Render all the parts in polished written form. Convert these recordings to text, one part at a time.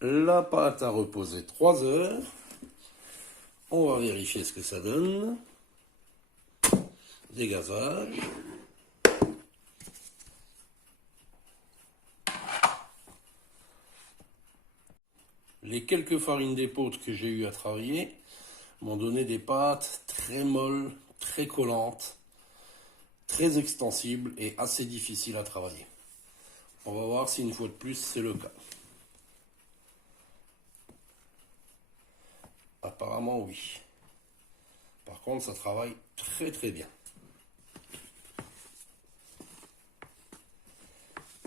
La pâte a reposé 3 heures. On va vérifier ce que ça donne. Dégazage. Les quelques farines d'épeautre que j'ai eu à travailler m'ont donné des pâtes très molles, très collantes, très extensibles et assez difficiles à travailler. On va voir si une fois de plus c'est le cas. Apparemment oui. Par contre ça travaille très très bien.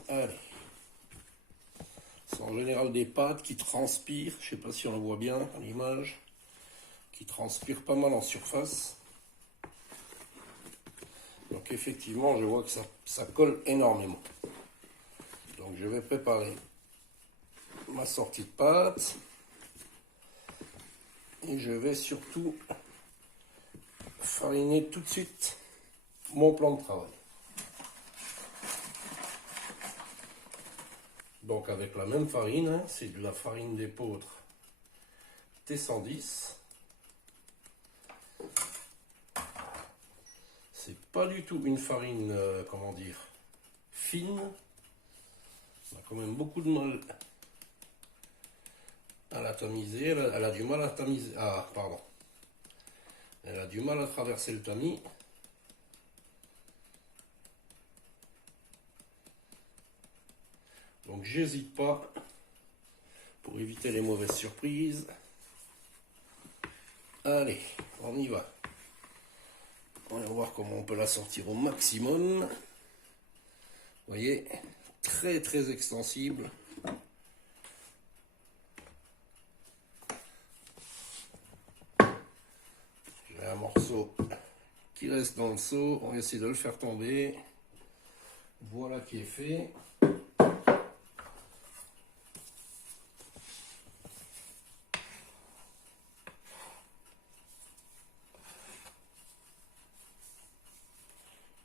Allez. C'est en général des pâtes qui transpirent, je ne sais pas si on le voit bien à l'image, qui transpirent pas mal en surface. Donc effectivement je vois que ça colle énormément. Donc je vais préparer ma sortie de pâte. Et je vais surtout fariner tout de suite mon plan de travail. Donc avec la même farine, hein, c'est de la farine d'épeautre T110. C'est pas du tout une farine, comment dire, fine. On a quand même beaucoup de mal à la tamiser. Elle a du mal à tamiser. Ah, pardon. Elle a du mal à traverser le tamis. Donc j'hésite pas, pour éviter les mauvaises surprises. Allez, on y va. On va voir comment on peut la sortir au maximum. Vous voyez, très très extensible. J'ai un morceau qui reste dans le seau. On va essayer de le faire tomber. Voilà qui est fait.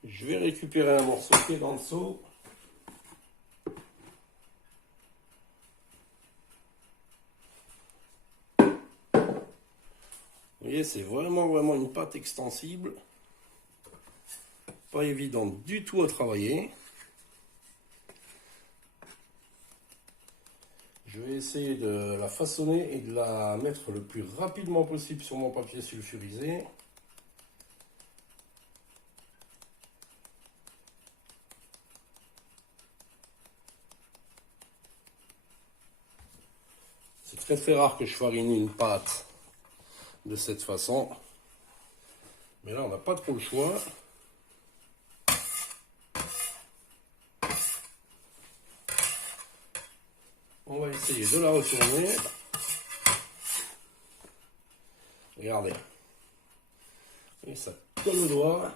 Je vais récupérer un morceau qui est dans le seau. Vous voyez, c'est vraiment une pâte extensible. Pas évidente du tout à travailler. Je vais essayer de la façonner et de la mettre le plus rapidement possible sur mon papier sulfurisé. C'est très très rare que je farine une pâte de cette façon. Mais là, on n'a pas trop le choix. On va essayer de la retourner. Regardez. Et ça colle au doigt.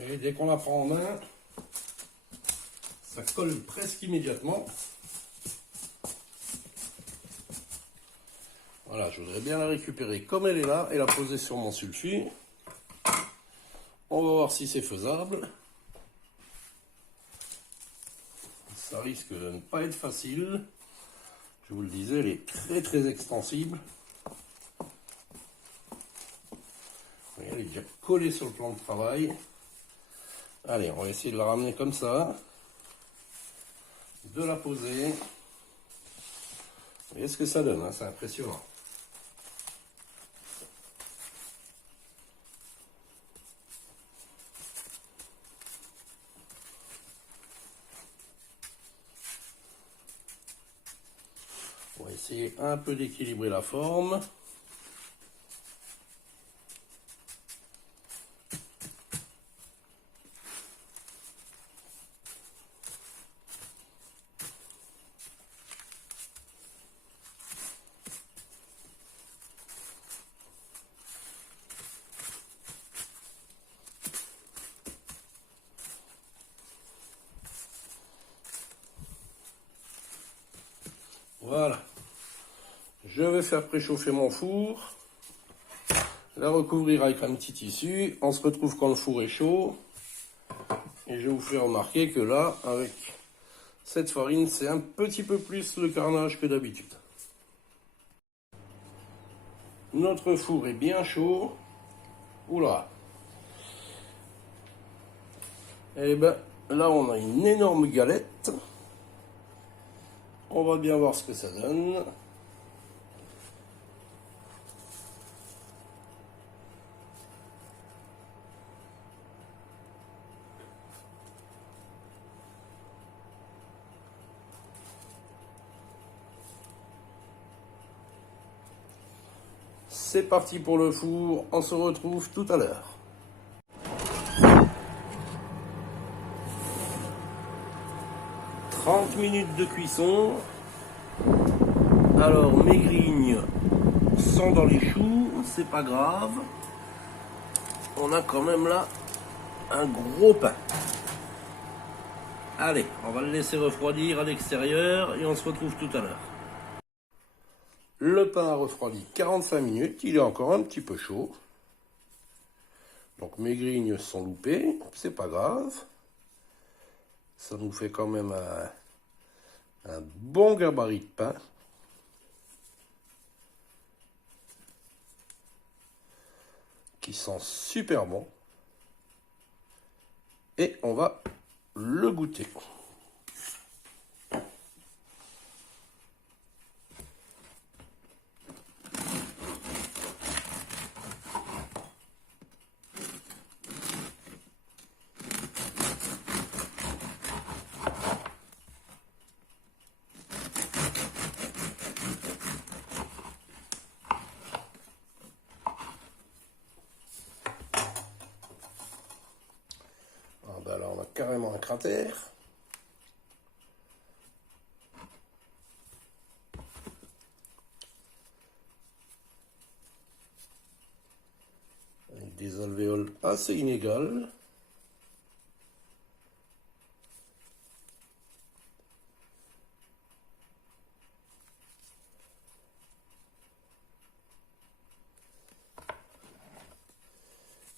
Et dès qu'on la prend en main, ça colle presque immédiatement. Voilà, je voudrais bien la récupérer comme elle est là et la poser sur mon sulfure. On va voir si c'est faisable. Ça risque de ne pas être facile. Je vous le disais, elle est très très extensible. Elle est déjà collée sur le plan de travail. Allez, on va essayer de la ramener comme ça. De la poser. Vous voyez ce que ça donne, hein, c'est impressionnant. essayer un peu d'équilibrer la forme. Voilà. Je vais faire préchauffer mon four. La recouvrir avec un petit tissu. On se retrouve quand le four est chaud. Et je vous fais remarquer que là, avec cette farine, c'est un petit peu plus le carnage que d'habitude. Notre four est bien chaud. Oula. Et ben là, on a une énorme galette. On va bien voir ce que ça donne. C'est parti pour le four, on se retrouve tout à l'heure. « 30 minutes de cuisson. Alors mes grignes sont dans les choux, c'est pas grave. On a quand même là un gros pain. Allez, on va le laisser refroidir à l'extérieur et on se retrouve tout à l'heure. Le pain a refroidi 45 minutes, il est encore un petit peu chaud. Donc mes grignes sont loupées, c'est pas grave. Ça nous fait quand même un bon gabarit de pain. Qui sent super bon. Et on va le goûter. Ah ben là on a carrément un cratère. Avec des alvéoles assez inégales.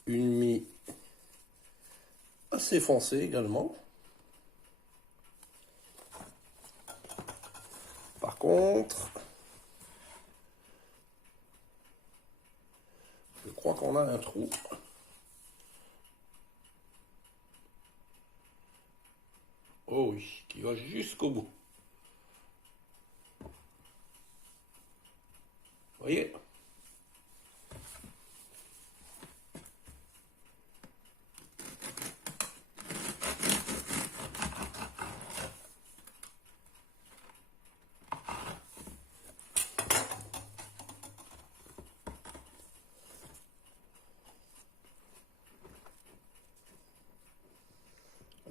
Une mie assez foncée également. Par contre, je crois qu'on a un trou. Oh oui, qui va jusqu'au bout. Vous voyez ?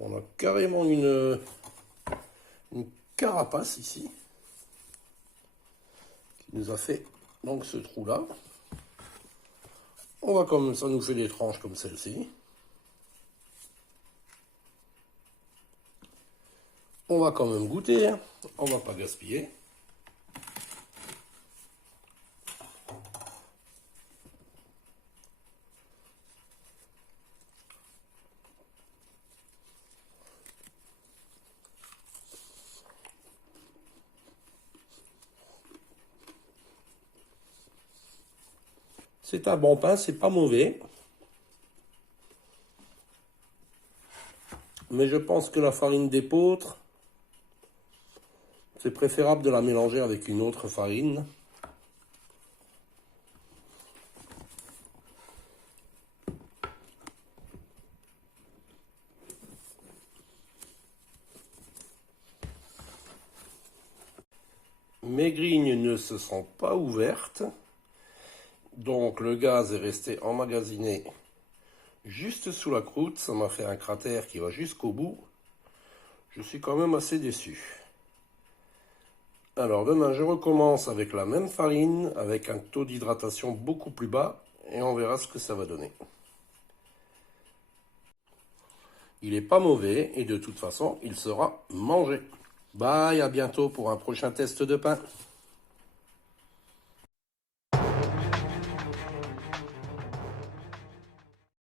On a carrément une carapace ici qui nous a fait donc ce trou là. On va comme ça nous fait des tranches comme celle-ci. On va quand même goûter, hein. On va pas gaspiller. C'est un bon pain, c'est pas mauvais. Mais je pense que la farine d'épeautre, c'est préférable de la mélanger avec une autre farine. Mes grignes ne se sont pas ouvertes. Donc le gaz est resté emmagasiné juste sous la croûte. Ça m'a fait un cratère qui va jusqu'au bout. Je suis quand même assez déçu. Alors demain je recommence avec la même farine, avec un taux d'hydratation beaucoup plus bas, et on verra ce que ça va donner. Il n'est pas mauvais, et de toute façon il sera mangé. Bye, à bientôt pour un prochain test de pain.